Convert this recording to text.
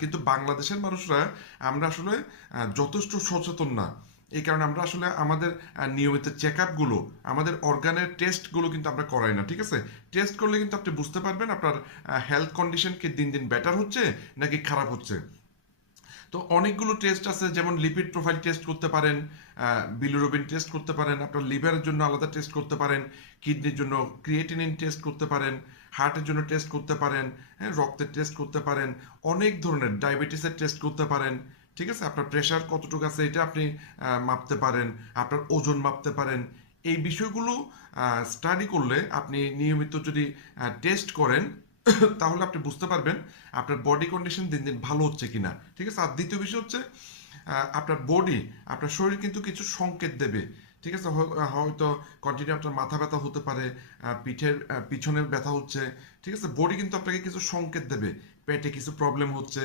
কিন্তু বাংলাদেশের মানুষরা আমরা আসলে যথেষ্ট সচেতন না। এই কারণে আমরা আসলে আমাদের নিয়মিত চেক আপগুলো, আমাদের অর্গানের টেস্টগুলো কিন্তু আমরা করাই না, ঠিক আছে? টেস্ট করলে কিন্তু আপনি বুঝতে পারবেন আপনার হেলথ কন্ডিশন কি দিন দিন বেটার হচ্ছে নাকি খারাপ হচ্ছে। তো অনেকগুলো টেস্ট আছে, যেমন লিপিড প্রোফাইল টেস্ট করতে পারেন, বিলিরুবিন টেস্ট করতে পারেন, আপনার লিভারের জন্য আলাদা টেস্ট করতে পারেন, কিডনির জন্য ক্রিয়েটিনিন টেস্ট করতে পারেন, হার্টের জন্য টেস্ট করতে পারেন, হ্যাঁ, রক্তের টেস্ট করতে পারেন, অনেক ধরনের ডায়াবেটিসের টেস্ট করতে পারেন, ঠিক আছে? আপনার প্রেশার কতটুকু আছে এটা আপনি মাপতে পারেন, আপনার ওজন মাপতে পারেন। এই বিষয়গুলো স্টাডি করলে, আপনি নিয়মিত যদি টেস্ট করেন, তাহলে আপনি বুঝতে পারবেন আপনার বডি কন্ডিশন দিন দিন ভালো হচ্ছে কিনা, ঠিক আছে? আর দ্বিতীয় বিষয় হচ্ছে আপনার বডি, আপনার শরীর কিন্তু কিছু সংকেত দেবে, ঠিক আছে? হয়তো কন্টিনিউ আপনার মাথা ব্যথা হতে পারে, পিঠের পিছনের ব্যথা হচ্ছে, ঠিক আছে? বডি কিন্তু আপনাকে কিছু সংকেত দেবে, পেটে কিছু প্রবলেম হচ্ছে,